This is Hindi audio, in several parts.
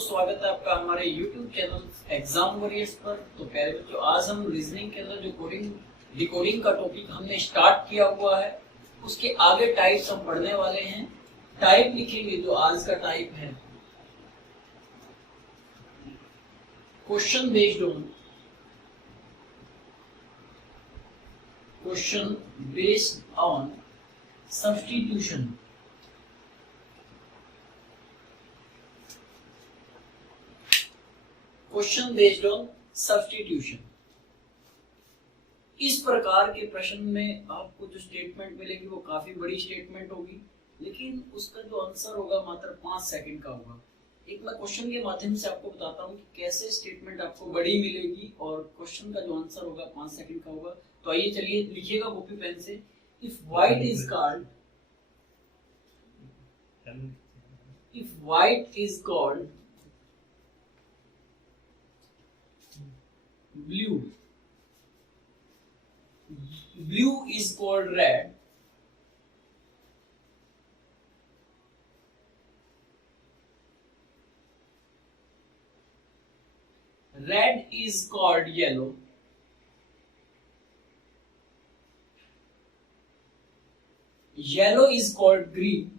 स्वागत है आपका हमारे YouTube चैनल एग्जाम वॉरियर्स पर। तो प्यारे बच्चों, आज हम रीजनिंग के अंदर जो कोडिंग डिकोडिंग का टॉपिक हमने स्टार्ट किया हुआ है उसके आगे टाइप्स हम पढ़ने वाले हैं। टाइप लिखेंगे जो आज का टाइप है question based on substitution. Question based on substitution. इस प्रकार के प्रश्न में आपको जो स्टेटमेंट मिलेगी वो काफी बड़ी स्टेटमेंट होगी, लेकिन उसका जो आंसर होगा मात्र 5 सेकंड का होगा। एक मैं क्वेश्चन के माध्यम से आपको बताता हूँ कि कैसे स्टेटमेंट आपको बड़ी मिलेगी और क्वेश्चन का जो आंसर होगा 5 सेकंड का होगा। तो आइए चलिए लिखिएगा कॉपी पेन से। If white is called blue is called red, red is called yellow, yellow is called green,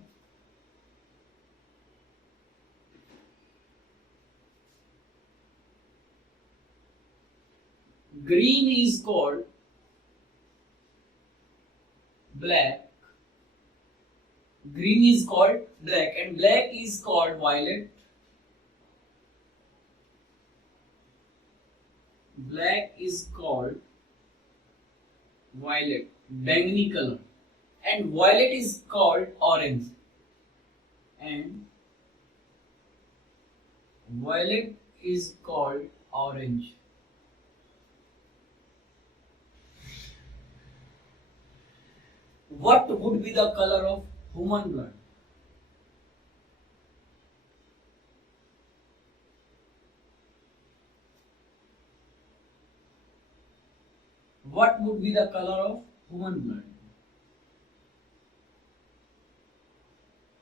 green is called black, green is called black, and black is called violet, black is called violet, बैंगनी color, and violet is called orange, and violet is called orange. What would be the color of human blood? What would be the color of human blood?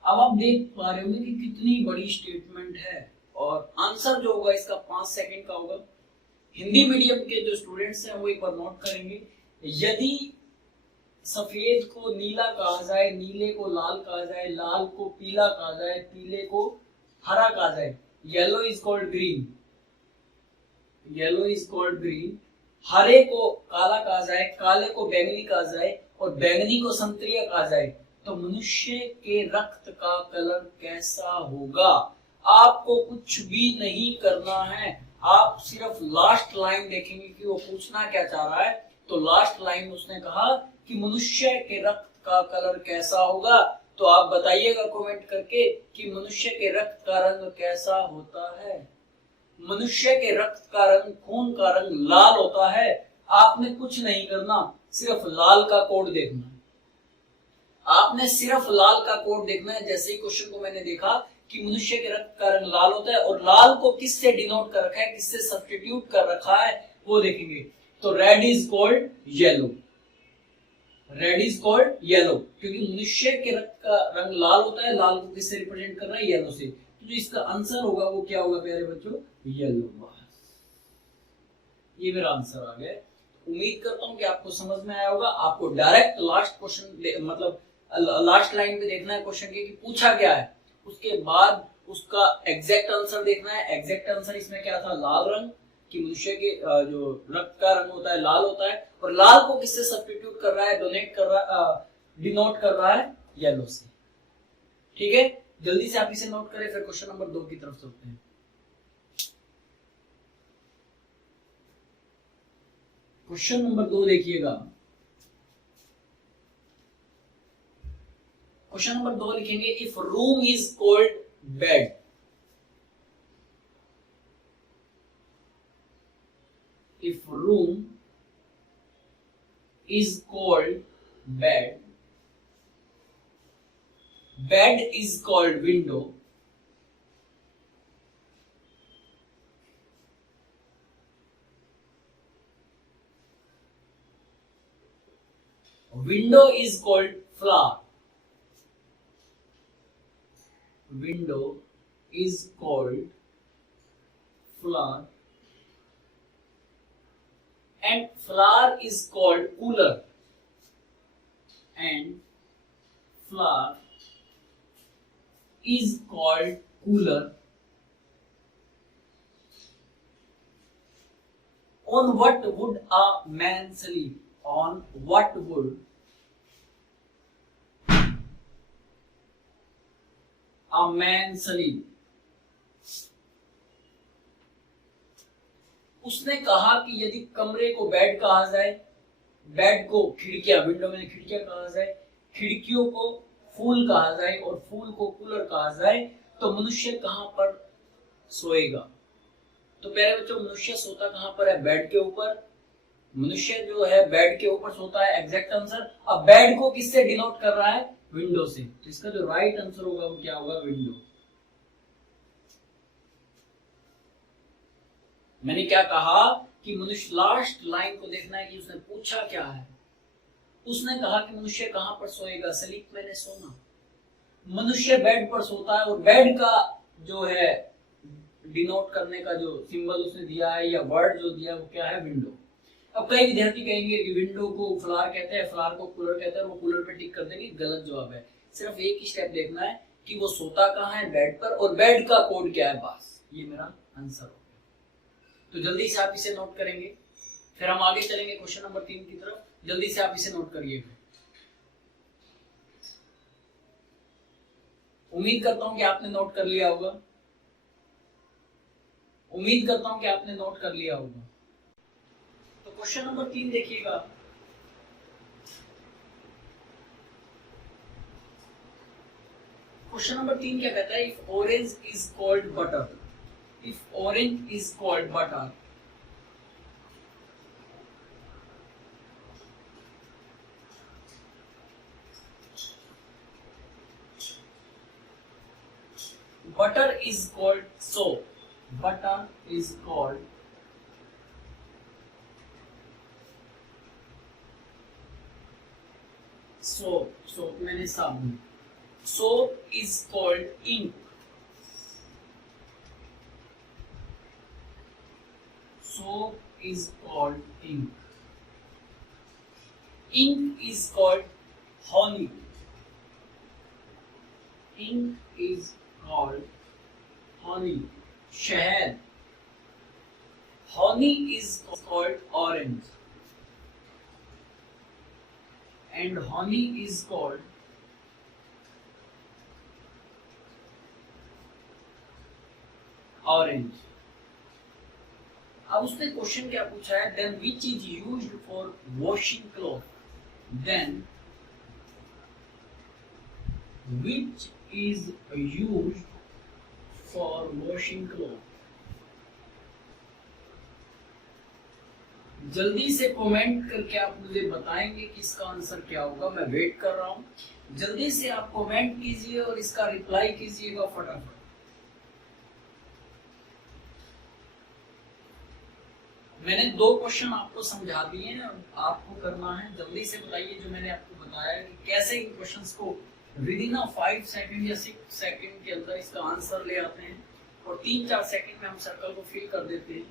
अब आप देख पा रहे होंगे कि कितनी बड़ी स्टेटमेंट है और आंसर जो होगा इसका 5 सेकंड का होगा। हिंदी मीडियम के जो स्टूडेंट्स हैं वो एक बार नोट करेंगे। यदि सफेद को नीला कहा जाए, नीले को लाल कहा जाए, लाल को पीला कहा जाए, पीले को हरा कहा जाए, yellow is called green, yellow is called green, हरे को काला कहा जाए, काले को बैंगनी कहा जाए और बैंगनी को संतरिया कहा जाए, तो मनुष्य के रक्त का कलर कैसा होगा? आपको कुछ भी नहीं करना है, आप सिर्फ लास्ट लाइन देखेंगे कि वो पूछना क्या चाह रहा है। तो लास्ट लाइन उसने कहा कि मनुष्य के रक्त का कलर कैसा होगा। तो आप बताइएगा कमेंट करके कि मनुष्य के रक्त का रंग कैसा होता है। मनुष्य के रक्त का रंग, खून का रंग लाल होता है। आपने कुछ नहीं करना, सिर्फ लाल का कोड देखना है। आपने सिर्फ लाल का कोड देखना है। जैसे ही क्वेश्चन को मैंने देखा कि मनुष्य के रक्त का रंग लाल होता है और लाल को किससे डिनोट कर रखा है, किससे सब्स्टिट्यूट कर रखा है, वो देखेंगे। तो red is called yellow, red is called yellow, क्योंकि मनुष्य के रक्त का रंग लाल होता है। लाल को किससे रिप्रेजेंट कर रहा है? येलो से। तो जो इसका आंसर होगा वो क्या होगा प्यारे बच्चों? येलो। ये मेरा आंसर आ गया। उम्मीद करता हूं कि आपको समझ में आया होगा। आपको डायरेक्ट लास्ट क्वेश्चन मतलब लास्ट लाइन पे देखना है क्वेश्चन के कि पूछा क्या है, उसके बाद उसका एग्जैक्ट आंसर देखना है। एग्जैक्ट आंसर इसमें क्या था? लाल रंग, कि मनुष्य के जो रक्त का रंग होता है लाल होता है और लाल को किससे सब्स्टिट्यूट कर रहा है, डोनेट कर रहा है, डिनोट कर रहा है येलो से। ठीक है, जल्दी से आप इसे नोट करें, फिर क्वेश्चन नंबर 2 की तरफ चलते हैं। क्वेश्चन नंबर 2 देखिएगा। क्वेश्चन नंबर 2 लिखेंगे, if room is called bed, if room is called bed, bed is called window, window is called flower, window is called flour, and flour is called cooler, and flour is called cooler. On what would a man sleep? On what would a man sleep? उसने कहा कि यदि कमरे को बेड कहा जाए, बेड को खिड़कियां, विंडो में खिड़कियां कहा जाए, खिड़कियों को फूल कहा जाए और फूल को कूलर कहा जाए, तो मनुष्य कहां पर सोएगा? तो प्यारे बच्चों, मनुष्य सोता कहां पर है? बेड के ऊपर। मनुष्य जो है बेड के ऊपर सोता है, एग्जैक्ट आंसर। अब बेड को किससे डिनोट कर रहा है? विंडो से। तो इसका जो राइट आंसर होगा वो क्या होगा? विंडो। मैंने क्या कहा कि मनुष्य, लास्ट लाइन को देखना है कि उसने पूछा क्या है। उसने कहा कि मनुष्य कहां पर सोएगा? स्लीप मैंने सोना। मनुष्य बेड पर सोता है, और बेड का जो है डिनोट करने का जो सिंबल उसने दिया है या वर्ड जो दिया है वो क्या है? विंडो। अब कई विद्यार्थी कहेंगे कि विंडो को फ्लावर कहते हैं, फ्लावर को कूलर कहते हैं, और वो कूलर पे टिक कर देंगे। गलत जवाब है। सिर्फ एक ही स्टेप देखना है कि वो सोता कहां है? बेड पर, और बेड का कोड क्या है? बस ये मेरा आंसर हो गया। तो जल्दी से आप इसे नोट करेंगे, फिर हम आगे चलेंगे क्वेश्चन नंबर 3 की तरफ। जल्दी से आप इसे नोट करिएगा। उम्मीद करता हूं कि आपने नोट कर लिया होगा। उम्मीद करता हूं कि आपने नोट कर लिया होगा। तो क्वेश्चन नंबर 3 देखिएगा। क्वेश्चन नंबर 3 क्या कहता है? If orange is called butter, if orange is called butter, butter is called soap, butter is called soap, soap मैंने साबुन। soap is called ink, soap is called ink, ink is called honey, ink is called honey, शहद। honey is called orange, and honey is called orange। अब उसने क्वेश्चन क्या पूछा है? Then which is used for washing cloth, then which is used for washing clothes। जल्दी से कमेंट करके आप मुझे बताएंगे कि इसका आंसर क्या होगा। मैं वेट कर रहा हूं। जल्दी से आप कमेंट कीजिए और इसका रिप्लाई कीजिएगा फटाफट। मैंने 2 क्वेश्चन आपको समझा दिए हैं, आपको करना है। जल्दी से बताइए जो मैंने आपको बताया कि कैसे इन क्वेश्चंस को विद इन 5 सेकंड या 6 सेकंड के अंदर इसका आंसर ले आते हैं, और 3-4 सेकंड में हम सर्कल को फिल कर देते हैं।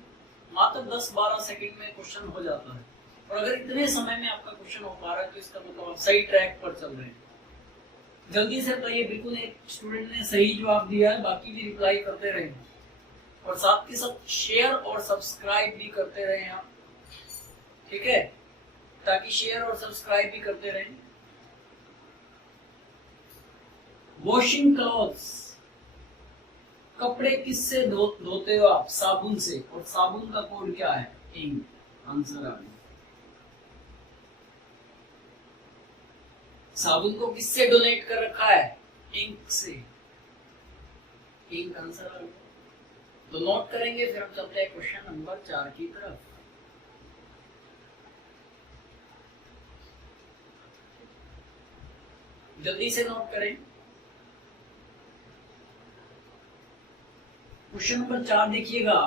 मात्र 10-12 सेकंड में क्वेश्चन हो जाता है। और अगर इतने समय में आपका क्वेश्चन हो पा रहा है तो इसका मतलब आप सही ट्रैक पर चल रहे हैं। जल्दी से बताइए। बिल्कुल एक स्टूडेंट ने सही जवाब दिया है, बाकी भी रिप्लाई करते रहे, और साथ के साथ शेयर और सब्सक्राइब भी करते रहे आप, ठीक है? ताकि शेयर और सब्सक्राइब भी करते रहें। वॉशिंग क्लॉथ्स, कपड़े किससे धोते हो आप? साबुन से, और साबुन का कोड क्या है? इंक। आंसर आ गया। साबुन को किससे डोनेट कर रखा है? इंक से। इंक आंसर आ गया। तो नोट करेंगे, फिर हम चलते हैं क्वेश्चन नंबर 4 की तरफ। जल्दी से नोट करें। क्वेश्चन नंबर 4 देखिएगा।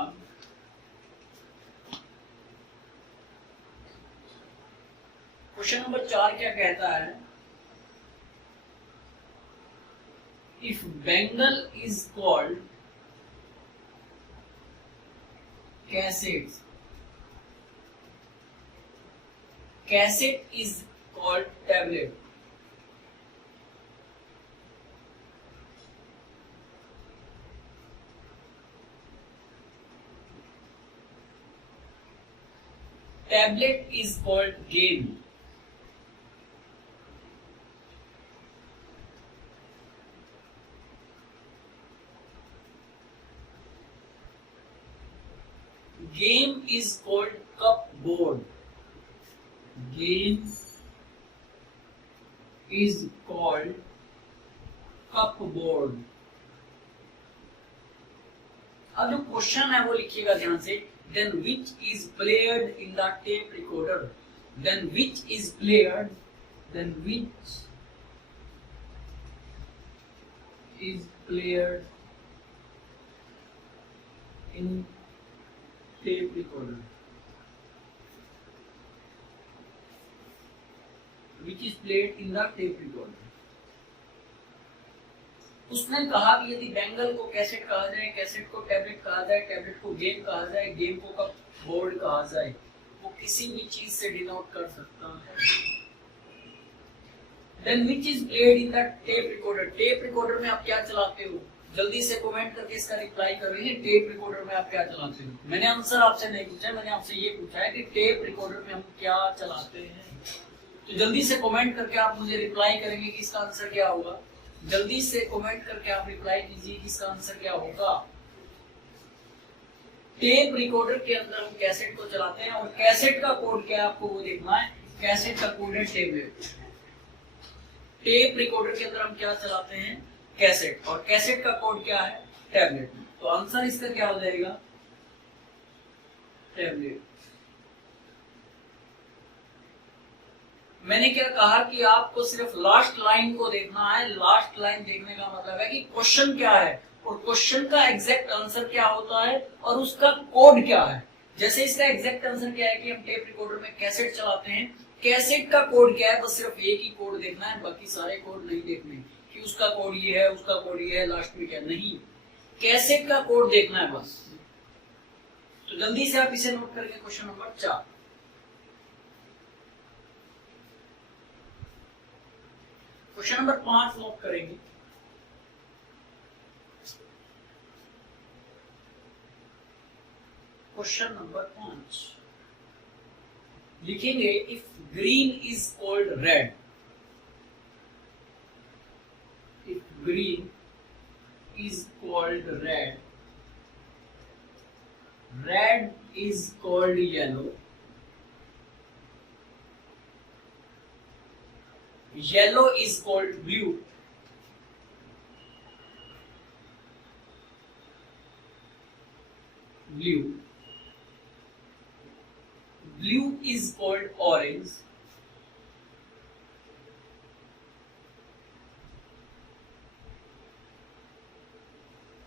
क्वेश्चन नंबर 4 क्या कहता है? If Bengal is called Cassettes. Cassette is called tablet. Tablet is called game. Game is called cupboard. Game is called cupboard. अब जो क्वेश्चन है वो लिखिएगा ध्यान से. Then which is played in the tape recorder? Then which is played? Then which is played in tape recorder? Which is played in the tape recorder? उसने कहा कि यदि बैंगल को कैसेट कहा जाए, कैसेट को टैबलेट कहा जाए, टैबलेट को गेम कहा जाए, गेम को कप बोर्ड कहा जाए, वो किसी भी चीज से डिनोट कर सकता है. Then which is played in the tape recorder? Tape recorder में आप क्या चलाते हो? जल्दी से कमेंट करके इसका रिप्लाई कर रही है. टेप रिकॉर्डर में आप क्या चलाते हो? मैंने आंसर आपसे नहीं पूछा, मैंने आपसे ये पूछा है कि टेप रिकॉर्डर में हम क्या चलाते हैं. तो जल्दी से कमेंट करके आप मुझे रिप्लाई करेंगे कि इसका आंसर क्या होगा. जल्दी से कमेंट करके आप रिप्लाई कीजिए कि इसका आंसर क्या होगा. टेप रिकॉर्डर के अंदर हम कैसेट को चलाते हैं और कैसेट का कोड क्या है आपको वो देखना है. कैसेट का कोड है टेबलेट. टेप रिकॉर्डर के अंदर हम क्या चलाते हैं? कैसेट. और कैसेट का कोड क्या है? टैबलेट. तो आंसर इसका क्या हो जाएगा? टैबलेट. मैंने क्या कहा कि आपको सिर्फ लास्ट लाइन को देखना है. लास्ट लाइन देखने का मतलब है कि क्वेश्चन क्या है और क्वेश्चन का एग्जैक्ट आंसर क्या होता है और उसका कोड क्या है. जैसे इसका एग्जैक्ट आंसर क्या है कि हम टेप रिकॉर्डर में कैसेट चलाते हैं. कैसेट का कोड क्या है? बस सिर्फ एक ही कोड देखना है, बाकी सारे कोड नहीं देखने कि उसका कोड ये है, उसका कोड ये है, लास्ट में क्या. नहीं, कैसेट का कोड देखना है बस. तो जल्दी से आप इसे नोट करेंगे. Question number 4. Question number 5 note करेंगे. क्वेश्चन नंबर 5 लिखेंगे. If green is called red, if green is called red, red is called yellow, yellow is called blue, blue is called orange,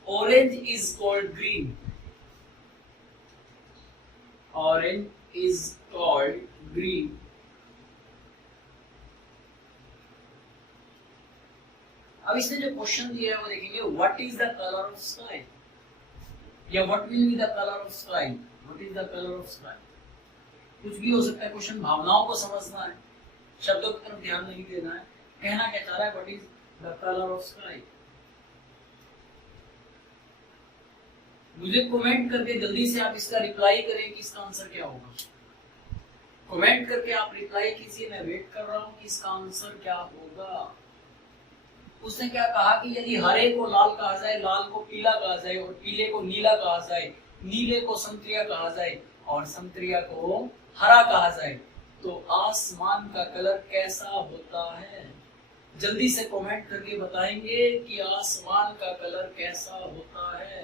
orange is called green, orange is called green. अब इसने जो क्वेश्चन दिया है वो देखेंगे. What is the colour of sky, या what will be the colour of sky. What is the colour of sky, कुछ भी हो सकता है. क्वेश्चन भावनाओं को समझना है, शब्दों की तरफ ध्यान नहीं देना है. कहना क्या चाह रहा है? What is the colour of sky. मुझे कमेंट करके जल्दी से आप इसका रिप्लाई करें कि इसका आंसर क्या होगा. कमेंट करके आप रिप्लाई कीजिए. मैं वेट कर रहा हूं कि इसका आंसर क्या होगा. उसने क्या कहा कि यदि हरे को लाल कहा जाए, लाल को पीला कहा जाए और पीले को नीला कहा जाए, नीले को संतरिया कहा जाए और संतरिया को हरा कहा जाए, तो आसमान का कलर कैसा होता है. जल्दी से कमेंट करके बताएंगे कि आसमान का कलर कैसा होता है.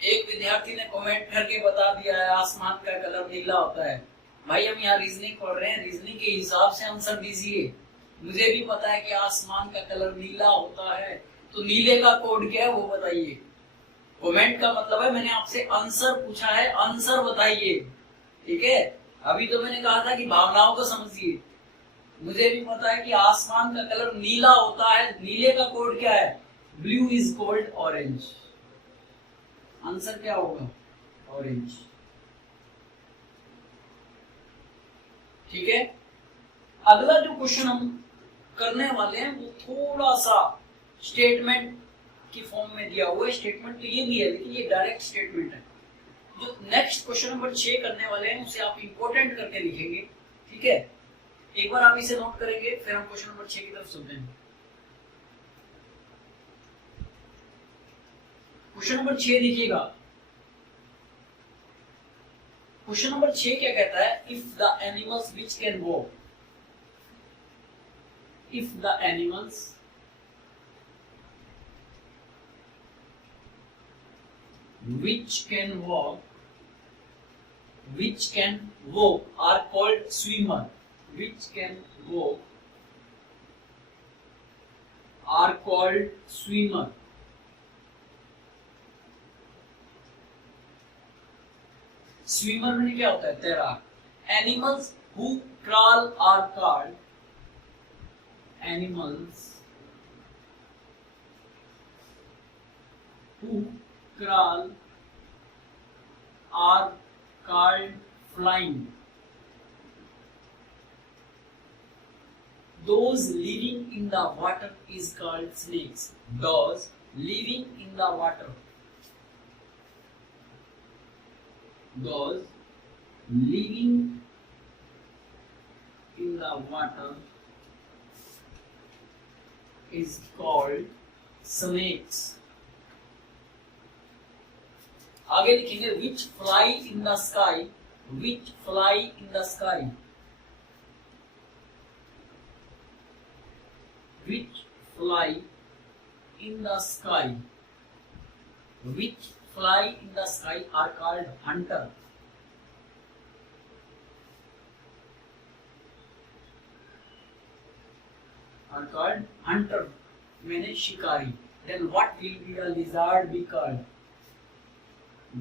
एक विद्यार्थी ने कमेंट करके बता दिया है आसमान का कलर नीला होता है. भाई हम यहाँ रीजनिंग पढ़ रहे हैं, रीजनिंग के हिसाब से आंसर दीजिए. मुझे भी पता है कि आसमान का कलर नीला होता है, तो नीले का कोड क्या है वो बताइए. कमेंट का मतलब है मैंने आपसे आंसर पूछा है, आंसर बताइए. ठीक है. अभी तो मैंने कहा था कि भावनाओं को समझिए. मुझे भी पता है कि आसमान का कलर नीला होता है. नीले का कोड क्या है? Blue is called orange. Answer क्या होगा? ऑरेंज। ठीक है, अगला जो क्वेश्चन हम करने वाले हैं वो थोड़ा सा स्टेटमेंट की फॉर्म में दिया हुआ है। स्टेटमेंट तो ये भी है लेकिन ये डायरेक्ट स्टेटमेंट है। जो नेक्स्ट क्वेश्चन नंबर 6 करने वाले हैं उसे आप इंपॉर्टेंट करके लिखेंगे। ठीक है, एक बार आप इसे नोट करेंगे फिर हम क्वेश्चन नंबर 6 की तरफ चलते हैं। क्वेश्चन नंबर 6 देखिएगा। क्वेश्चन नंबर 6 क्या कहता है? If the animals which can walk, if the animals which can walk are called swimmer, which can walk are called swimmer। Swimmer में क्या होता है? तैराक। Animals who crawl are called, animals who crawl are called flying। Those living in the water is called snakes। Those living in the water, those living in the water is called snakes। आगे लिखेंगे which fly in the sky, which fly in the sky, which fly in the sky, which fly in the sky are called hunter। are called hunter मैंने शिकारी। then what will be a lizard be called?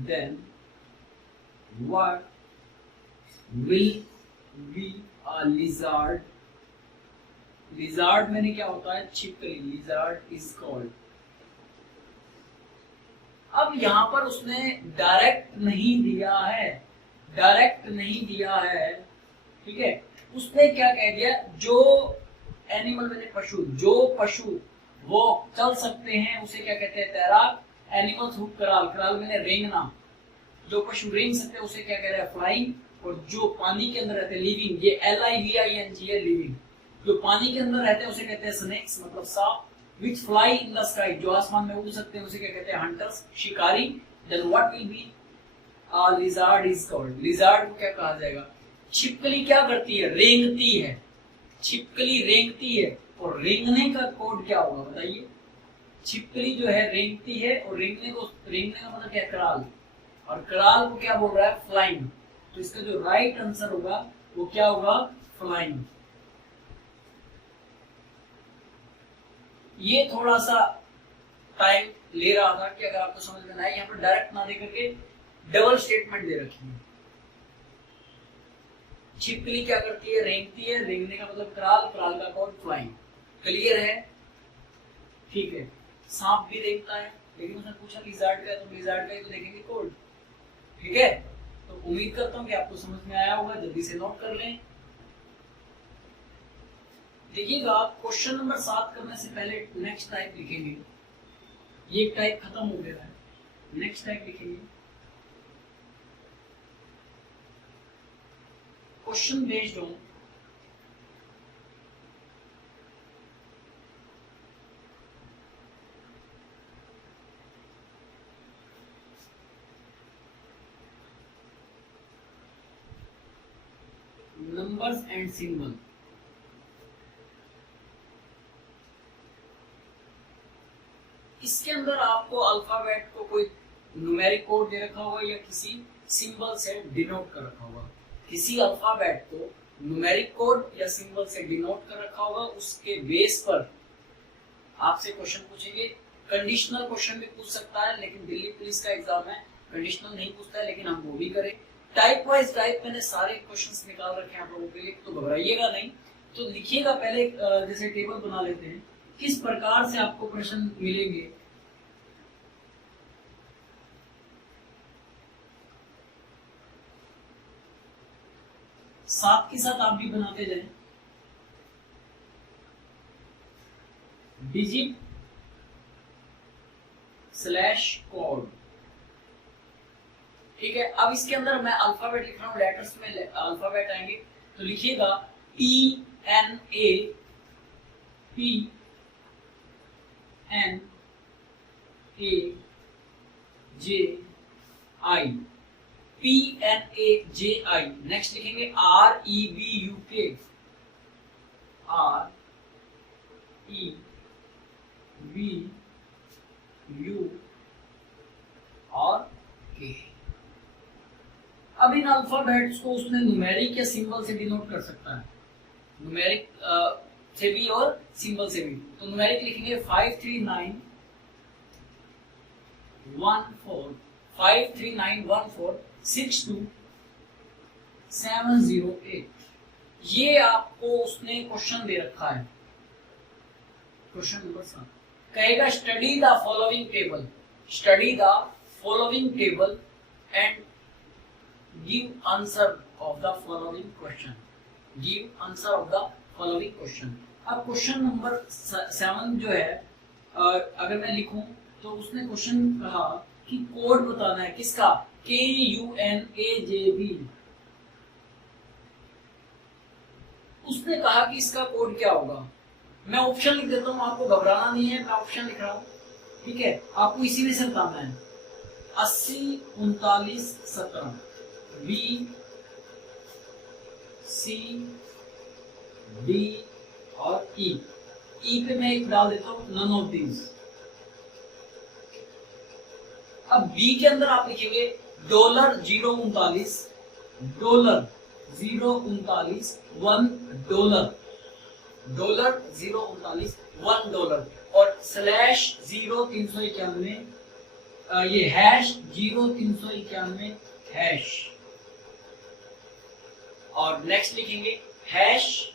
Then what will be a lizard? Lizard मैंने क्या होता है? छिपकली। Lizard is called। अब यहाँ पर उसने डायरेक्ट नहीं दिया है, डायरेक्ट नहीं दिया है। ठीक है, उसने क्या कह दिया? जो एनिमल मैंने पशु, जो पशु वो चल सकते हैं उसे क्या कहते हैं? तैराक। एनिमल्स हु क्रॉल, क्रॉल मैंने रेंगना, जो पशु रेंग सकते हैं उसे क्या कह रहा है? फ्लाइंग। और जो पानी के अंदर रहते हैं, लिविंग, ये LIVING है, लिविंग। जो पानी के अंदर रहते हैं उसे कहते हैं स्नेक्स, मतलब सांप। विच फ्लाई इन द स्काई, जो आसमान में उड़ सकते हैं उसे क्या कहते हैं? हंटर्स, शिकारी। Then what will be a lizard is called. Lizard को क्या कहा जाएगा? छिपकली क्या करती है? रेंगती है। छिपकली रेंगती है, और रेंगने का कोड क्या होगा बताइए? छिपकली जो है रेंगती है, और रेंगने का मतलब क्या है? कराल। और कराल को क्या बोल रहा है? फ्लाइंग। तो इसका जो राइट आंसर होगा वो क्या होगा? फ्लाइंग। ये थोड़ा सा टाइम ले रहा था कि अगर आपको समझ में आए, यहाँ पर डायरेक्ट ना दे करके डबल स्टेटमेंट दे रखी है। छिपकली क्या करती है? रेंगती है। रेंगने का मतलब कराल, कराल का कोड फ्लाइंग। क्लियर है? ठीक है, सांप भी रेंगता है, लेकिन उसने पूछा लिजार्ड का है, तो लिजार्ड का ही तो देखेंगे कोड। ठीक है, तो उम्मीद करता हूं कि आपको समझ में आया होगा। जल्दी से नोट कर लें। देखिएगा, क्वेश्चन नंबर 7 करने से पहले नेक्स्ट टाइप लिखेंगे। ये टाइप खत्म हो गया है, नेक्स्ट टाइप लिखेंगे। Question based on numbers and symbol. इसके अंदर आपको अल्फाबेट को कोई न्यूमेरिक कोड दे रखा होगा या किसी सिंबल से डिनोट कर रखा होगा। किसी अल्फाबेट को न्यूमेरिक कोड या सिंबल से डिनोट कर रखा होगा, उसके बेस पर आपसे क्वेश्चन पूछेंगे। कंडीशनल क्वेश्चन भी पूछ सकता है, लेकिन दिल्ली पुलिस का एग्जाम है, कंडीशनल नहीं पूछता है, लेकिन हम वो भी करें। टाइप वाइज टाइप मैंने सारे क्वेश्चंस निकाल रखे हैं आप लोगों के लिए, तो घबराइएगा नहीं। तो लिखिएगा पहले, जैसे टेबल बना लेते हैं, किस प्रकार से आपको प्रश्न मिलेंगे। साथ के साथ आप भी बनाते जाएं। डिजिट स्लैश कोड, ठीक है। अब इसके अंदर मैं अल्फाबेट लिख रहा हूँ, लेटर्स में अल्फाबेट आएंगे, तो लिखिएगा PNAPNAJI, PNAJI। नेक्स्ट लिखेंगे REBUK, REBU और K। अब इन अल्फाबेट्स को उसने न्यूमेरिक या सिंबल से डिनोट कर सकता है, न्यूमेरिक से भी और सिंबल से भी। तो न्यूमेरिक लिखेंगे 5391462 ये आपको उसने क्वेश्चन दे रखा है। क्वेश्चन नंबर 7 कहेगा study the following table, study the following table and give answer of the following question, give answer of the following question. अब क्वेश्चन नंबर 7 जो है, अगर मैं लिखूं तो उसने क्वेश्चन कहा कि कोड बताना है, किसका? KUNAJB। उसने कहा कि इसका कोड क्या होगा। मैं ऑप्शन लिख देता हूं, आपको घबराना नहीं है, मैं ऑप्शन लिख रहा हूं, ठीक है। आपको इसी में से बताना है 80 39 17 B C D और E। E पे मैं एक डाल देता हूं नन ऑफ दीज। अब B के अंदर आप लिखेंगे $039 $039 $1 और स्लैश 0391 ये हैश 0391 हैश। और नेक्स्ट लिखेंगे हैश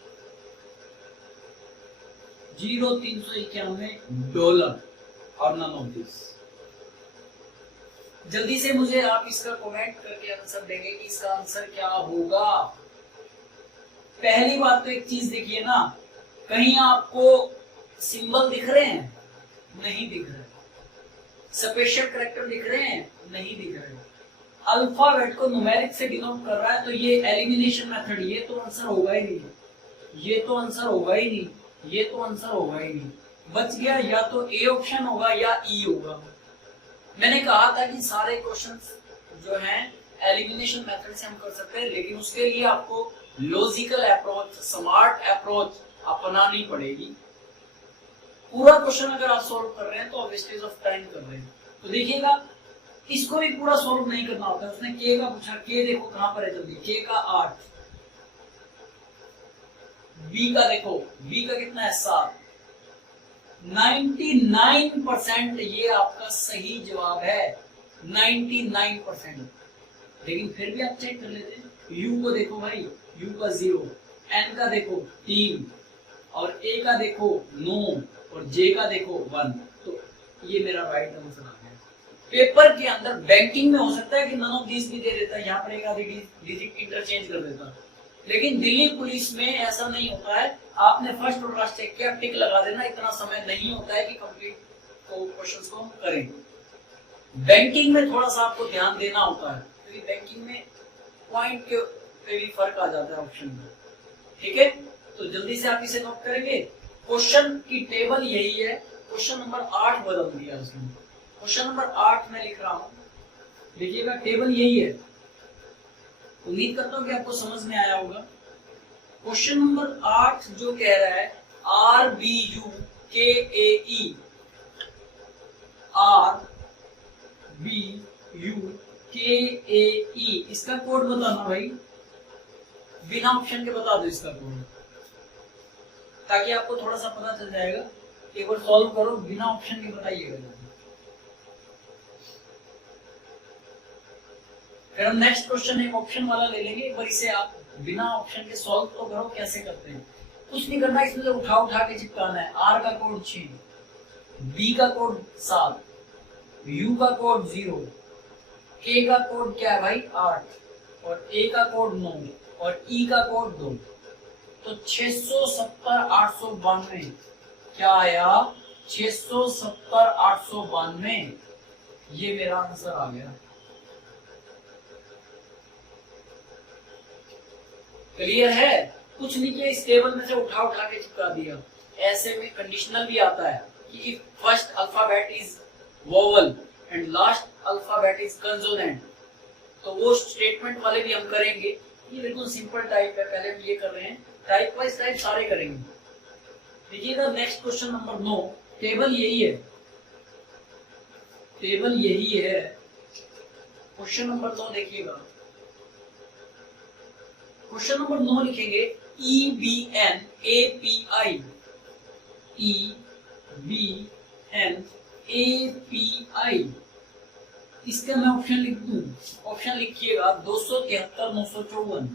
$0391 और नन ऑफ दिस। जल्दी से मुझे आप इसका कमेंट करके आंसर देंगे कि इसका आंसर क्या होगा। पहली बात तो एक चीज देखिए ना, कहीं आपको सिंबल दिख रहे हैं? नहीं दिख रहे। स्पेशल कैरेक्टर दिख रहे हैं? नहीं दिख रहे। अल्फाबेट को न्यूमेरिक से डिनोट कर रहा है, तो ये एलिमिनेशन मेथड, ये तो आंसर होगा ही नहीं, ये तो आंसर होगा ही नहीं, ये तो आंसर होगा ही नहीं। बच गया या तो ए ऑप्शन होगा या ई होगा। मैंने कहा था कि सारे क्वेश्चंस जो हैं एलिमिनेशन मेथड से हम कर सकते हैं, लेकिन उसके लिए आपको लॉजिकल अप्रोच, स्मार्ट अप्रोच अपनानी पड़ेगी। पूरा क्वेश्चन अगर आप सॉल्व कर रहे हैं तो वेस्टेज ऑफ टाइम कर रहे हैं। तो देखिएगा इसको भी पूरा सॉल्व नहीं करना होता है। उसने के का पूछा, के देखो कहां पर है, जल्दी के का 8, बी का देखो, बी का कितना है 7। 99% ये आपका सही जवाब है, 99%। लेकिन फिर भी आप चेक कर लेते हैं। यू को देखो भाई, यू का 0, एन का देखो 3 और ए का देखो 9 और जे का देखो 1। तो ये मेरा राइट आंसर आ गया। पेपर के अंदर बैंकिंग में हो सकता है कि नन ऑफ दिस भी दे देता है, यहाँ पर एक आधी डिजिट इंटरचेंज कर देता, लेकिन दिल्ली पुलिस में ऐसा नहीं होता है। आपने फर्स्ट और लास्ट चेक किया, टिक लगा देना, इतना समय नहीं होता है कि कंप्लीट क्वेश्चंस को हम करें। बैंकिंग में थोड़ा सा आपको ध्यान देना होता है, क्योंकि बैंकिंग में पॉइंट के पे भी फर्क आ जाता है ऑप्शन में, ठीक है। तो जल्दी से आप इसे नोट करेंगे। क्वेश्चन की टेबल यही है। क्वेश्चन नंबर 8 बदल दिया उसने। क्वेश्चन नंबर 8 में लिख रहा हूं, देखिएगा टेबल यही है। उम्मीद करता हूं कि आपको समझ में आया होगा। क्वेश्चन नंबर 8 जो कह रहा है RBUKAE, RBUKAE, इसका कोड बताना भाई, बिना ऑप्शन के बता दो इसका कोड, ताकि आपको थोड़ा सा पता चल जाएगा। एक बार सॉल्व करो, बिना ऑप्शन के बताइएगा। फिर हम नेक्स्ट क्वेश्चन एक ऑप्शन वाला ले लेंगे। एक बार इसे आप बिना ऑप्शन के सॉल्व तो करो, कैसे करते हैं। कुछ नहीं करना, इसमें से उठा उठा के चिपकाना है। R का कोड 6, B का कोड 7, U का कोड 0, K का कोड क्या है भाई 8 और A का कोड 9 और ई का कोड 2, तो 670 892 क्या आया? 670 892, ये मेरा आंसर आ गया। क्लियर है? कुछ नहीं किया, इस टेबल में से उठा उठा के चिपका दिया। ऐसे में कंडीशनल भी आता है कि if first alphabet is vowel and last alphabet is consonant, तो वो स्टेटमेंट वाले भी हम करेंगे। ये बिल्कुल सिंपल टाइप है, पहले हम ये कर रहे हैं, टाइप वाइज टाइप सारे करेंगे। देखिएगा नेक्स्ट क्वेश्चन नंबर 9, टेबल यही है, टेबल यही है। क्वेश्चन नंबर 9 देखिएगा, क्वेश्चन नंबर 9 लिखेंगे EBN API, EBN API, इसका मैं ऑप्शन लिख दूं, ऑप्शन लिखिएगा 273 954,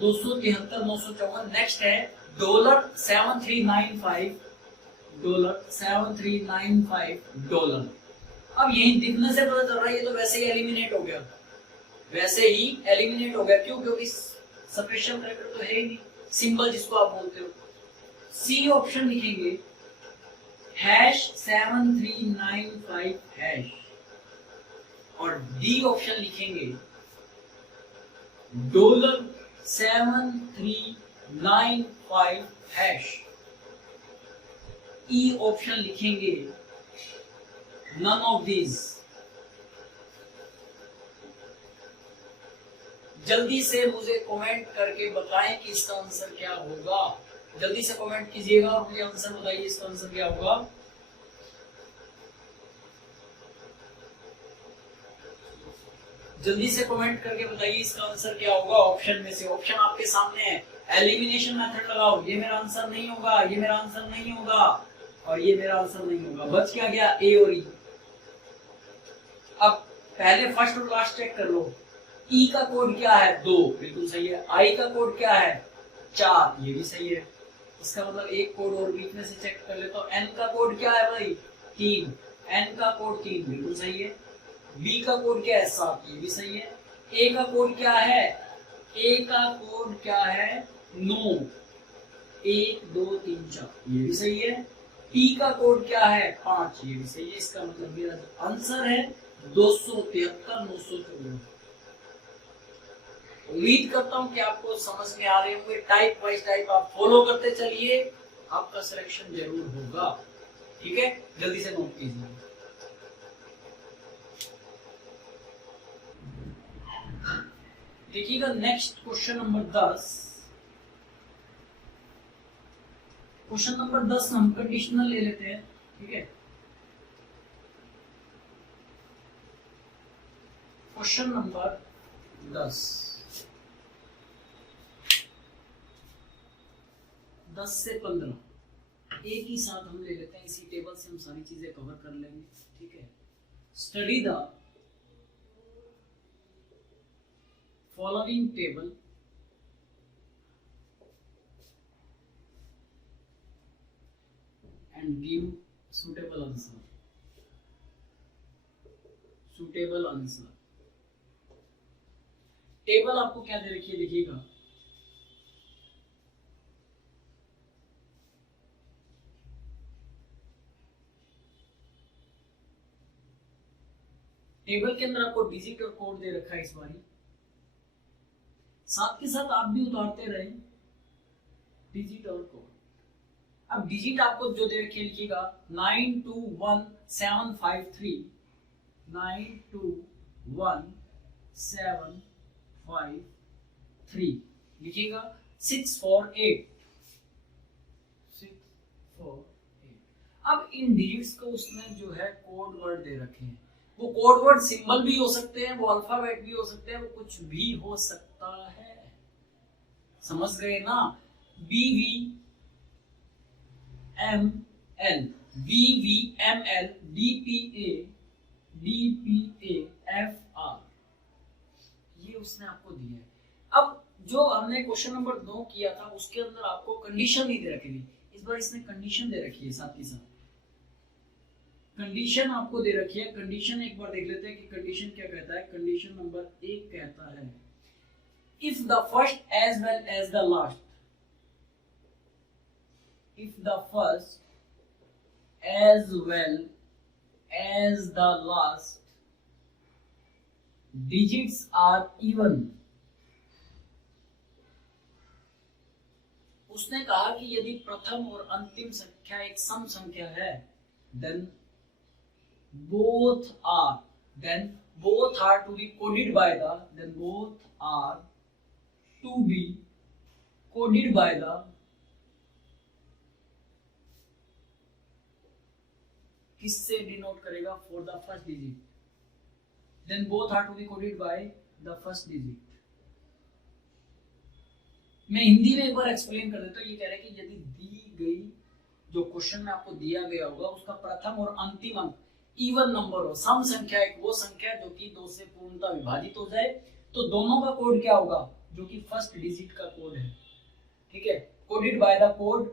273 954। नेक्स्ट है $7395, $7395। अब यही दिखने से पता चल रहा है ये तो वैसे ही एलिमिनेट हो गया, वैसे ही एलिमिनेट हो गया। क्यों? क्योंकि सेपरेशन कैरेक्टर तो है ही नहीं, सिंबल जिसको आप बोलते हो। सी ऑप्शन लिखेंगे #7395#, और डी ऑप्शन लिखेंगे $7395#, ई ऑप्शन लिखेंगे नन ऑफ दीज। जल्दी से मुझे कमेंट करके बताएं कि इसका आंसर क्या होगा। जल्दी से कमेंट कीजिएगा और मुझे आंसर बताइए इसका आंसर क्या होगा। जल्दी से कमेंट करके बताइए इसका आंसर क्या होगा। ऑप्शन में से, ऑप्शन आपके सामने है, एलिमिनेशन मेथड लगाओ। ये मेरा आंसर नहीं होगा, ये मेरा आंसर नहीं होगा, और ये मेरा आंसर नहीं होगा। बच क्या गया? ए और ई। अब पहले फर्स्ट और लास्ट चेक कर लो। ई का कोड क्या है? 2, बिल्कुल सही है। आई का कोड क्या है? 4, ये भी सही है। इसका मतलब एक कोड और बीच में से चेक कर लेता हूं। एन का कोड क्या है भाई? 3, एन का कोड 3, बिल्कुल सही है। बी का कोड क्या है? 7, ये भी सही है। ए का कोड क्या है? ए का कोड क्या है? 9, 1 2 3 4, ये भी सही है। पी का कोड क्या है? 5, ये भी सही है। इसका मतलब मेरा आंसर है 273 954। उम्मीद करता हूं कि आपको समझ में आ रहे होंगे। टाइप वाइज टाइप आप फॉलो करते चलिए, आपका सिलेक्शन जरूर होगा। ठीक है, जल्दी से नोट कीजिए। देखिएगा next question number 10। Question number 10 हम कंडीशनल ले लेते हैं। ठीक है, क्वेश्चन नंबर 10 से 15 एक ही साथ हम ले लेते हैं। इसी टेबल से हम सारी चीजें कवर कर लेंगे। ठीक है, study the following table and give suitable answer. Suitable answer table आपको क्या दे रखी है? देखिएगा, टेबल के अंदर आपको डिजिट और कोड दे रखा है इस बारी। साथ के साथ आप भी उतारते रहे डिजिट और कोड। अब डिजिट आपको जो दे रखी है लिखिएगा 921753, 921753 लिखिएगा 648। अब इन डिजिट्स को उसने जो है कोड वर्ड दे रखे हैं। वो कोड वर्ड सिंबल भी हो सकते हैं, वो अल्फाबेट भी हो सकते हैं, वो कुछ भी हो सकता है। समझ गए ना? BVML, BVML, DPA, ये उसने आपको दिया है। अब जो हमने क्वेश्चन नंबर 2 किया था उसके अंदर आपको कंडीशन नहीं दे रखी थी, इस बार इसने कंडीशन दे रखी है साथ ही साथ। कंडीशन आपको दे रखी है, कंडीशन एक बार देख लेते हैं कि कंडीशन क्या कहता है। कंडीशन नंबर 1 कहता है if the first as well as the last, if the first as well as the last digits are even। उसने कहा कि यदि प्रथम और अंतिम संख्या एक सम संख्या है, then both are to be coded by the किससे डिनोट करेगा, for the first digit, then both are to be coded by the first digit. मैं हिंदी में एक बार एक्सप्लेन कर देता हूँ। ये कह रहा है कि यदि दी गई जो क्वेश्चन में आपको दिया गया होगा उसका प्रथम और अंतिम अंक इवन नंबर हो, सम संख्या, एक वो संख्या जो कि 2 से पूर्णतः विभाजित हो जाए, तो दोनों का कोड क्या होगा, जो कि फर्स्ट डिजिट का कोड है। ठीक है, coded by the code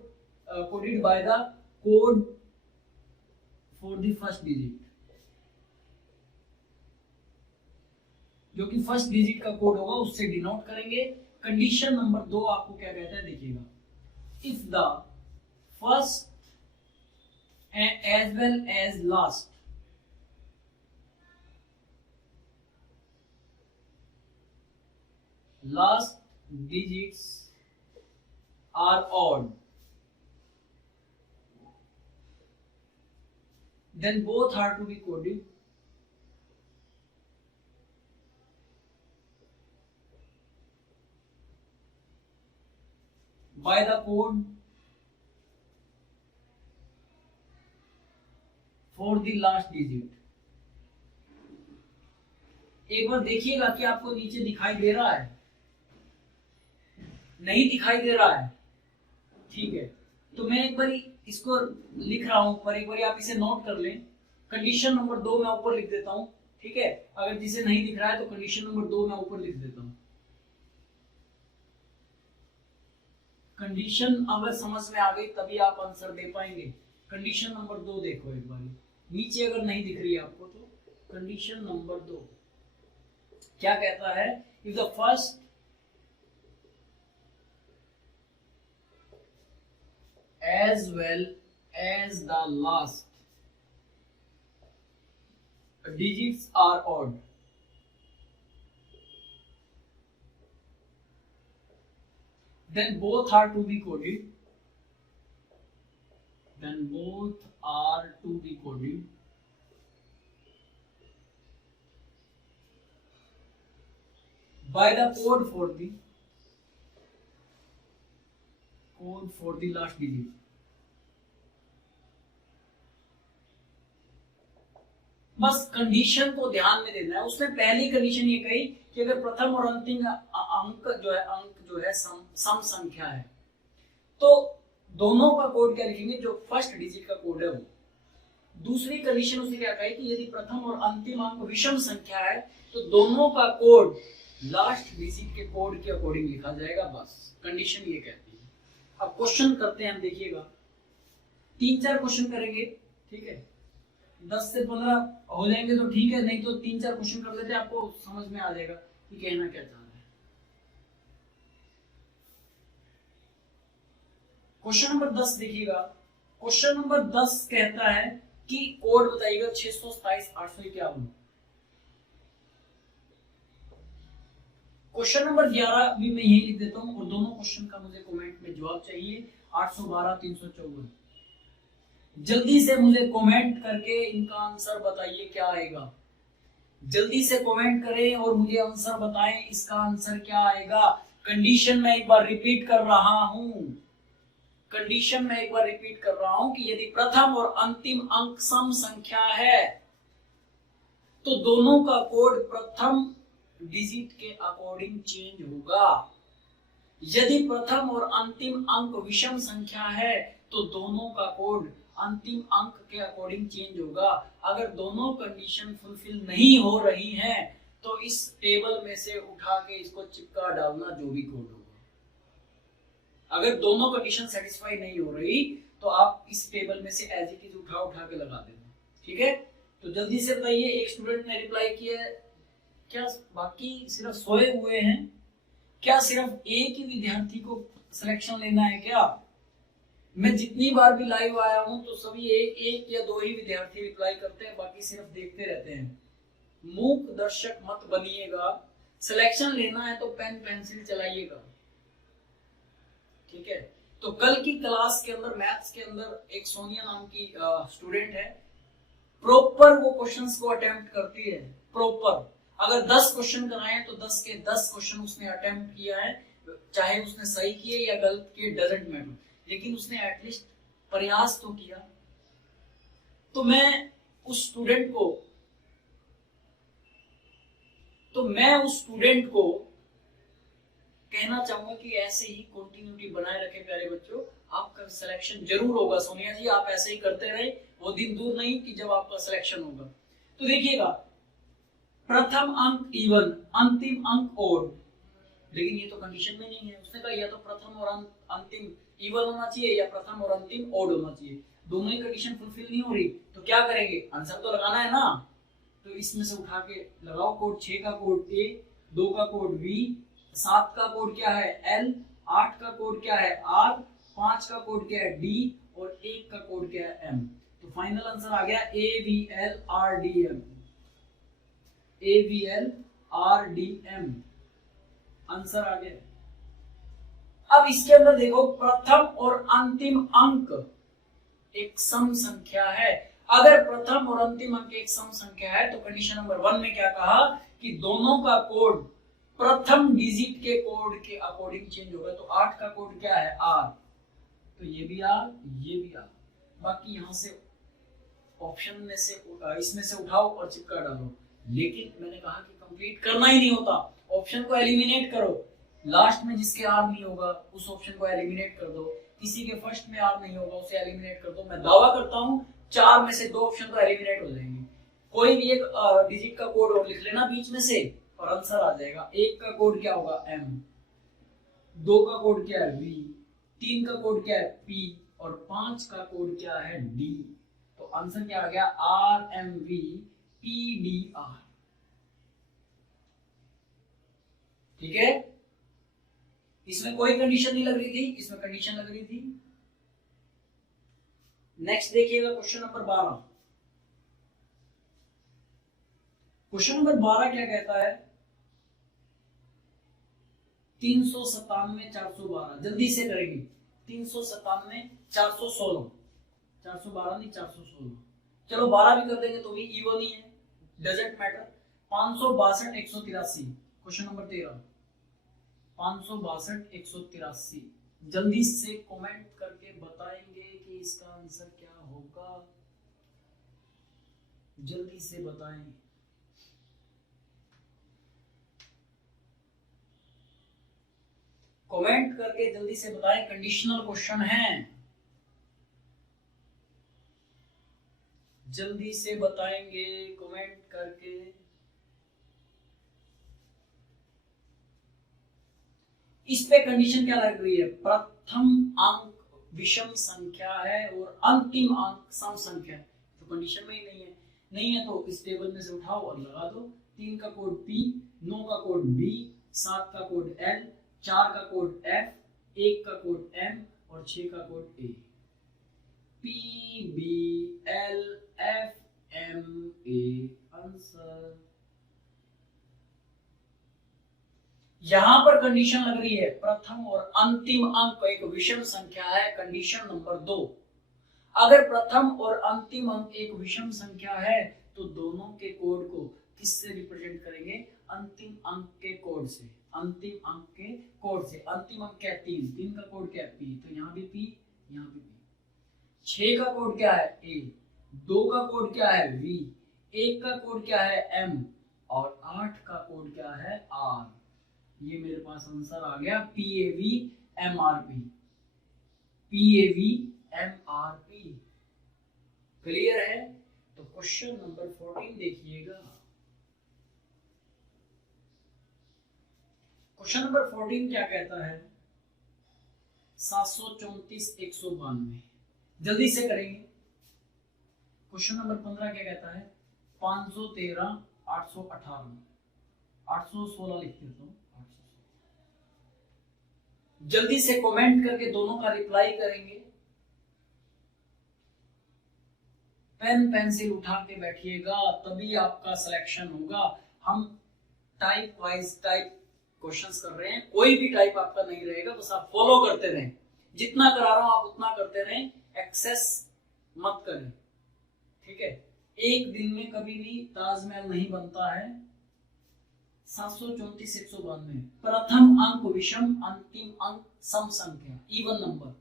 for the first digit, जो कि फर्स्ट डिजिट का कोड होगा उससे डिनोट करेंगे। कंडीशन नंबर 2 आपको क्या कहता है, देखिएगा, if the first as well as last digits are odd, then both are to be coded by the code for the last digit। एक बार देखिएगा कि आपको नीचे दिखाई दे रहा है, नहीं दिखाई दे रहा है। ठीक है, तो मैं एक बार इसको लिख रहा हूं पर एक बार आप इसे नोट कर लें। कंडीशन नंबर 2 मैं ऊपर लिख देता हूं। ठीक है, अगर जिसे नहीं दिख रहा है तो कंडीशन नंबर 2 मैं ऊपर लिख देता हूं। कंडीशन अगर समझ में आ गई तभी आप आंसर दे पाएंगे। कंडीशन नंबर 2 देखो एक बार, नीचे अगर नहीं दिख रही है आपको तो कंडीशन नंबर 2 क्या कहता है, if the first as well as the last digits are odd, then both are to be coded by the code for the last digit। बस कंडीशन को ध्यान में देना है। उसने पहली कंडीशन ये कही कि अगर प्रथम और अंतिम अंक जो है सम संख्या है, तो दोनों का कोड क्या लिखेंगे, जो फर्स्ट डिजिट का कोड है वो। दूसरी कंडीशन उसने क्या कही कि यदि प्रथम और अंतिम अंक विषम संख्या है तो दोनों का कोड लास्ट डिजिट के कोड के अकॉर्डिंग लिखा जाएगा। बस कंडीशन ये कहती है। अब क्वेश्चन करते हैं हम, देखिएगा 3-4 क्वेश्चन करेंगे। ठीक है, 10 से 15 हो जाएंगे तो ठीक है, नहीं तो 3-4 क्वेश्चन कर लेते हैं, आपको समझ में आ जाएगा कि कहना क्या चाह रहा है। क्वेश्चन नंबर 10 देखिएगा। क्वेश्चन नंबर 10 कहता है कि कोड बताइएगा 627-851। क्वेश्चन नंबर 11 भी मैं यही लिख देता हूं और दोनों क्वेश्चन का मुझे कमेंट में जवाब चाहिए। 812-354। जल्दी से मुझे कमेंट करके इनका आंसर बताइए क्या आएगा। जल्दी से कमेंट करें और मुझे आंसर बताएं इसका आंसर क्या आएगा। कंडीशन मैं एक बार रिपीट कर रहा हूं, कि यदि प्रथम और अंतिम अंक सम संख्या है तो दोनों का कोड प्रथम डिजिट के अकॉर्डिंग चेंज होगा। यदि प्रथम और अंतिम अंक विषम संख्या है तो दोनों का कोड अंतिम अंक के अकॉर्डिंग चेंज होगा। अगर दोनों कंडीशन फुलफिल नहीं हो रही हैं तो इस टेबल में से उठा के इसको चिपका डालना, जो भी कोड होगा। अगर दोनों कंडीशन सेटिस्फाई नहीं हो रही तो आप इस टेबल में से एज इट इज उठा के लगा देना। ठीक है, तो जल्दी से बताइए, एक स्टूडेंट ने रिप्लाई किया है, क्या बाकी सिर्फ सोए हुए हैं? क्या सिर्फ एक ही विद्यार्थी को सिलेक्शन लेना है क्या? मैं जितनी बार भी लाइव आया हूं तो सभी एक या दो ही विद्यार्थी रिप्लाई करते हैं, बाकी सिर्फ देखते रहते हैं। मूक दर्शक मत बनिएगा, सिलेक्शन लेना है तो पेन पेंसिल चलाइएगा, ठीक है। तो कल की क्लास के अंदर मैथ्स के अंदर एक सोनिया नाम की स्टूडेंट है, प्रॉपर वो क्वेश्चंस को अटेम्प्ट करती है, प्रॉपर। अगर 10 क्वेश्चन कराए तो 10 के 10 क्वेश्चन उसने अटेम्प्ट किया है, चाहे उसने सही किए या गलत किए डजंट मैटर, लेकिन उसने एटलीस्ट प्रयास तो किया। तो मैं उस स्टूडेंट को कहना चाहूंगा कि ऐसे ही कंटिन्यूटी बनाए रखें प्यारे बच्चों, आपका सिलेक्शन जरूर होगा। सोनिया जी आप ऐसे ही करते रहे, वो दिन दूर नहीं कि जब आपका सिलेक्शन होगा। तो देखिएगा, प्रथम अंक इवन, अंतिम अंक ओड, लेकिन ये तो कंडीशन में नहीं है। उसने कहा या तो प्रथम और अंतिम इवन होना चाहिए या प्रथम और अंतिम ओड होना चाहिए, दोनों ही कंडीशन फुलफिल नहीं हो रही, तो क्या करेंगे, आंसर तो लगाना है ना। तो इसमें से उठा के लगाओ कोड, 6 का कोड ए, 2 का कोड बी, 7 का कोड क्या है एल, 8 का कोड क्या है आर, 5 का कोड क्या है डी और 1 का कोड क्या है एम। तो फाइनल आंसर आ गया A V L R D M, A V L R D M, answer आ गया। अब इसके अंदर देखो, प्रथम और अंतिम अंक एक सम संख्या है। अगर प्रथम और अंतिम अंक एक सम संख्या है तो कंडीशन नंबर 1 में क्या कहा कि दोनों का कोड प्रथम डिजिट के कोड के अकॉर्डिंग चेंज होगा। तो 8 का कोड क्या है आर, तो ये भी आर, ये भी आर। बाकी यहां से ऑप्शन में से इसमें से उठाओ और चिपका डालो, लेकिन मैंने कहा कि कंप्लीट करना ही नहीं होता, ऑप्शन को एलिमिनेट करो। लास्ट में जिसके आर नहीं होगा उस ऑप्शन को एलिमिनेट कर दो, किसी के फर्स्ट में आर नहीं होगा उसे एलिमिनेट कर दो। मैं दावा करता हूं 4 में से 2 ऑप्शन तो एलिमिनेट हो जाएंगे। कोई भी एक डिजिट का कोड और लिख लेना बीच में से और आंसर आ जाएगा। 1 का कोड क्या होगा एम, 2 का कोड क्या है वी, 3 का कोड क्या है पी और 5 का कोड क्या है डी। तो आंसर क्या आ गया R M V P D R, ठीक है। इसमें कोई कंडीशन नहीं लग रही थी, इसमें कंडीशन लग रही थी। नेक्स्ट देखिएगा क्वेश्चन नंबर 12। क्वेश्चन नंबर 12 क्या कहता है, 397 412, जल्दी से करेंगे। 397 416, 412 नहीं 416, चलो 12 भी कर देंगे तो भी इवन ही है, डजंट मैटर। 562 183, question number 13, 562 183। जल्दी से कमेंट करके बताएंगे कि इसका आंसर क्या होगा, जल्दी से बताएं। कमेंट करके जल्दी से बताएं, कंडीशनल क्वेश्चन है, जल्दी से बताएंगे कमेंट करके। इस पे कंडीशन क्या लग रही है, प्रथम अंक विषम संख्या है और अंतिम अंक सम संख्या है, तो कंडीशन में ही नहीं है। नहीं है तो इस टेबल में से उठाओ और लगा दो। 3 का कोड पी, 9 का कोड बी, 7 का कोड एल, 4 का कोड एफ, 1 का कोड एम और 6 का code A. P B L F M A, answer. यहां पर कंडीशन लग रही है प्रथम और अंतिम अंक एक विषम संख्या है, कंडीशन नंबर 2। अगर प्रथम और अंतिम अंक एक विषम संख्या है तो दोनों के कोड को किससे रिप्रेजेंट करेंगे, अंतिम अंक के कोड से, अंतिम अंक के कोड से। अंतिम अंक क्या है 3, 3 का कोड क्या है पी, तो यहाँ भी पी, यहाँ भी पी। 6 का कोड क्या है ए, 2 का कोड क्या है वी, 1 का कोड क्या है एम और 8 का कोड क्या है आर। ये मेरे पास आंसर आ गया PAV MRP, PAV MRP। Clear है? तो क्वेश्चन नंबर 14 देखिएगा। क्वेश्चन नंबर 14 क्या कहता है, 734 192, जल्दी से करेंगे। क्वेश्चन नंबर 15 क्या कहता है? 513 818 816 लिख देता हूँ। जल्दी से कमेंट करके दोनों का रिप्लाई करेंगे। पेन पेंसिल उठा के बैठिएगा, तभी आपका सिलेक्शन होगा। हम टाइप वाइज टाइप क्वेश्चंस कर रहे हैं, कोई भी टाइप आपका नहीं रहेगा, बस आप फॉलो करते रहें। जितना करा रहा हूं आप उतना करते रहें, एक्सेस मत करें, ठीक है। एक दिन में कभी भी ताजमहल नहीं बनता है। 734 192 प्रथम अंक विषम, अंतिम अंक सम संख्या, इवन नंबर,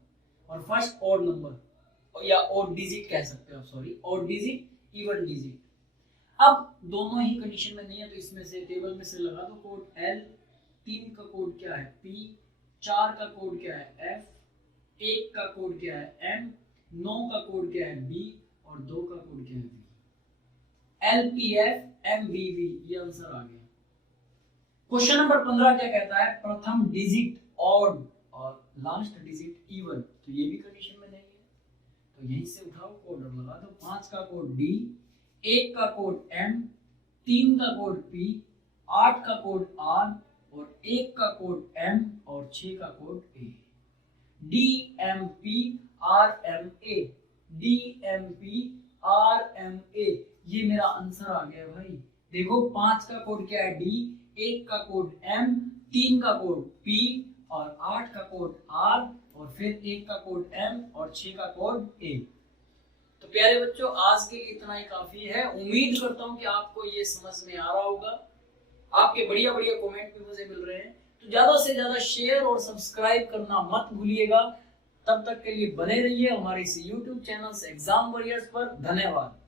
और फर्स्ट ऑड नंबर या ऑड डिजिट कह सकते हो, sorry odd digit, even digit. अब दोनों ही कंडीशन में नहीं है तो इसमें से टेबल में से लगा दो कोड L, 3 का कोड क्या है P, 4 का कोड क्या है F, 1 का कोड क्या है M, 9 का कोड क्या है B और 2 का कोड क्या है V। LPF MVV, ये आंसर आ गया। क्वेश्चन नंबर 15 क्या कहता है? प्रथम डिजिट ऑड और लास्ट डिजिट इवन, तो ये भी कंडीशन में नहीं है, तो यहीं से उठाओ कोड और लगा दो। 5 का कोड D, 1 का कोड M, 3 का कोड P, 8 का कोड R और 1 का कोड M और 6 का code A। DMP RMA, DMP RMA, ये मेरा आंसर आ गया भाई। देखो 5 का कोड क्या है D, 1 का कोड M, 3 का कोड P और 8 का कोड R और फिर 1 का कोड M और 6 का कोड A। तो प्यारे बच्चों, आज के लिए इतना ही काफी है। उम्मीद करता हूं कि आपको ये समझ में आ रहा होगा। आपके बढ़िया बढ़िया कमेंट भी मुझे मिल रहे हैं, तो ज्यादा से ज्यादा शेयर और सब्सक्राइब करना मत भूलिएगा। तब तक के लिए बने रहिए हमारे इस YouTube चैनल से एग्जाम वॉरियर्स पर। धन्यवाद।